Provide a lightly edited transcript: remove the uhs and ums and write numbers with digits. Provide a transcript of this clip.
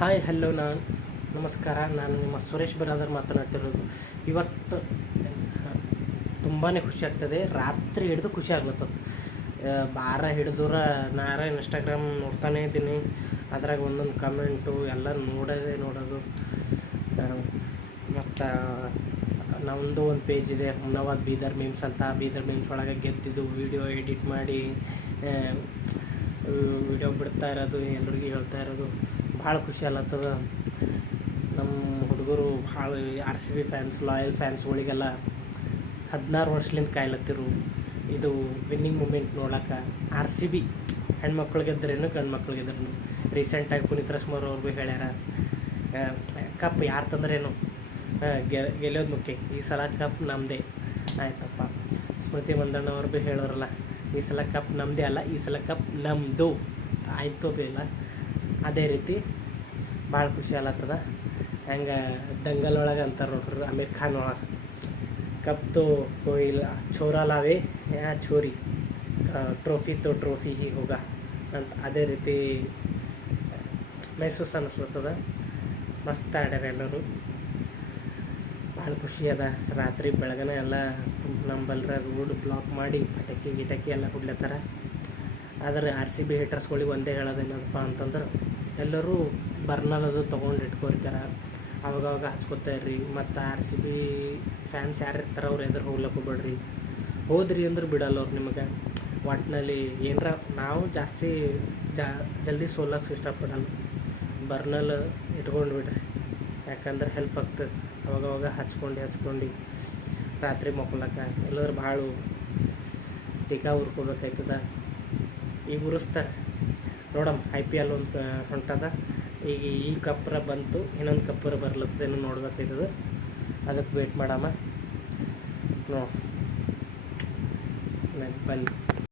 Hi hello ನಮಸ್ಕಾರ. ನಾನು ನಿಮ್ಮ ಸುರೇಶ್ ಬಿರಾದರ್ ಮಾತನಾಡ್ತಿರೋದು. ಇವತ್ತು ತುಂಬಾ ಖುಷಿ ಆಗ್ತದೆ. ರಾತ್ರಿ ಹಿಡಿದು ಖುಷಿ ಆಗ್ಲತ್ತದ. ಬಾರ ಹಿಡಿದೂರ ನಾರ ಇನ್ಸ್ಟಾಗ್ರಾಮ್ ನೋಡ್ತಾನೇ ಇದ್ದೀನಿ. ಅದ್ರಾಗ ಒಂದೊಂದು ಕಮೆಂಟು ಎಲ್ಲ ನೋಡೋದು. ಮತ್ತು ನಮ್ಮದು ಒಂದು ಪೇಜ್ ಇದೆ, ಹುಮ್ನಾಬಾದ್ ಬೀದರ್ ಮೀಮ್ಸ್ ಅಂತ. ಬೀದರ್ ಮೀಮ್ಸ್ ಒಳಗೆ ಗೆದ್ದಿದ್ದು ವೀಡಿಯೋ ಎಡಿಟ್ ಮಾಡಿ ವಿಡಿಯೋ ಬಿಡ್ತಾ ಇರೋದು, ಎಲ್ಲರಿಗೂ ಹೇಳ್ತಾ ಇರೋದು ಭಾಳ ಖುಷಿ ಆಗ್ಲತ್ತದ. ನಮ್ಮ ಹುಡುಗರು ಭಾಳ RCB ಫ್ಯಾನ್ಸ್, ಲಾಯಲ್ ಫ್ಯಾನ್ಸ್ಗಳಿಗೆಲ್ಲ 16 ವರ್ಷದಿಂದ ಕಾಯ್ಲತ್ತಿರು ಇದು ವಿನ್ನಿಂಗ್ ಮೂಮೆಂಟ್ ನೋಡೋಕೆ. RCB ಹೆಣ್ಮಕ್ಳು ಗೆದ್ರೇನು ಗಂಡು ಮಕ್ಳು ಗೆದ್ರೇನು. ರೀಸೆಂಟಾಗಿ ಪುನೀತ್ ರಾಜ್ಕುಮಾರ್ ಅವ್ರು ಭೀ ಹೇಳ್ಯಾರ, ಕಪ್ ಯಾರು ತಂದ್ರೇನು ಗೆಲ್ಲೋದು ಮುಖ್ಯ, ಈ ಸಲ ಕಪ್ ನಮ್ಮದೇ ಆಯ್ತಪ್ಪ. ಸ್ಮೃತಿ ಮಂದಣ್ಣ ಅವ್ರು ಭೀ ಹೇಳೋರಲ್ಲ, ಈ ಸಲ ಕಪ್ ನಮ್ಮದೇ ಅಲ್ಲ, ಈ ಸಲ ಕಪ್ ನಮ್ಮದು ಆಯಿತು ಭೀ ಇಲ್ಲ. ಅದೇ ರೀತಿ ಭಾಳ ಖುಷಿ ಆಗ್ಲತ್ತದ. ಹೆಂಗೆ ದಂಗಲ್ ಒಳಗೆ ಅಂತಾರೆ ನೋಡ್ರಿ, ಅಮೀರ್ ಖಾನ್ ಒಳಗೆ, ಕಪ್ ತೋ ಕೊಯ್ಲ ಛೋರಾ ಲಾವೆ ಯಾ ಛೋರಿ, ಟ್ರೋಫಿ ಹೀಗೆ ಹೋಗ ಅಂತ. ಅದೇ ರೀತಿ ಮೈಸೂರು ಅನ್ನಿಸ್ಲತ್ತದ. ಮಸ್ತ್ ಆಡ್ಯಾರ ಎಲ್ಲರೂ, ಭಾಳ ಖುಷಿ ಅದ. ರಾತ್ರಿ ಬೆಳಗನೆ ಎಲ್ಲ ನಂಬಲ್ರ ರೋಡ್ ಬ್ಲಾಕ್ ಮಾಡಿ ಪಟಾಕಿ ಗಿಟಾಕಿ ಎಲ್ಲ ಕೊಡ್ಲತ್ತಾರ. ಆದರೆ RCB ಹೇಟರ್ಸ್ಗಳಿಗೆ ಒಂದೇ ಹೇಳೋದೇನಪ್ಪ ಅಂತಂದ್ರೆ, ಎಲ್ಲರೂ ಬರ್ನಲ್ಲದು ತೊಗೊಂಡು ಇಟ್ಕೊಳ್ತಾರ, ಅವಾಗವಾಗ ಹಚ್ಕೊತಾರ್ರಿ. ಮತ್ತು RCB ಫ್ಯಾನ್ಸ್ ಯಾರು ಇರ್ತಾರೆ ಅವ್ರು ಎದುರು ಹೋಗ್ಲಕ್ಕೆ ಹೋಗ್ಬೇಡ್ರಿ. ಹೋದ್ರಿ ಅಂದ್ರೆ ಬಿಡಲ್ಲ ಅವ್ರು ನಿಮಗೆ. ಒಟ್ಟಿನಲ್ಲಿ ಏನರ ನಾವು ಜಾಸ್ತಿ ಜಲ್ದಿ ಸೋಲಕ್ಕೆ ಇಷ್ಟಪಡಲ್ಲ. ಬರ್ನಲ್ ಇಟ್ಕೊಂಡು ಬಿಡ್ರಿ, ಯಾಕಂದ್ರೆ ಹೆಲ್ಪ್ ಆಗ್ತದೆ. ಅವಾಗವಾಗ ಹಚ್ಕೊಂಡು ರಾತ್ರಿ ಮಕ್ಕೊಳಕ್ಕೆ ಎಲ್ಲರೂ ಭಾಳ ಟೀಕಾ ಉರ್ಕೋಬೇಕಾಯ್ತದ. ಈಗ ಉರಿಸ್ತಾರೆ ನೋಡಮ್ಮ. IPL ಒಂದು ಹೊಂಟದ, ಈಗ ಈ ಕಪ್ಪರ ಬಂತು, ಇನ್ನೊಂದು ಕಪ್ಪರ ಬರ್ಲತ್ತದೇನೋ ನೋಡ್ಬೇಕಾಯ್ತದ. ಅದಕ್ಕೆ ವೇಟ್ ಮಾಡಮ್ಮ. ಬನ್ನಿ.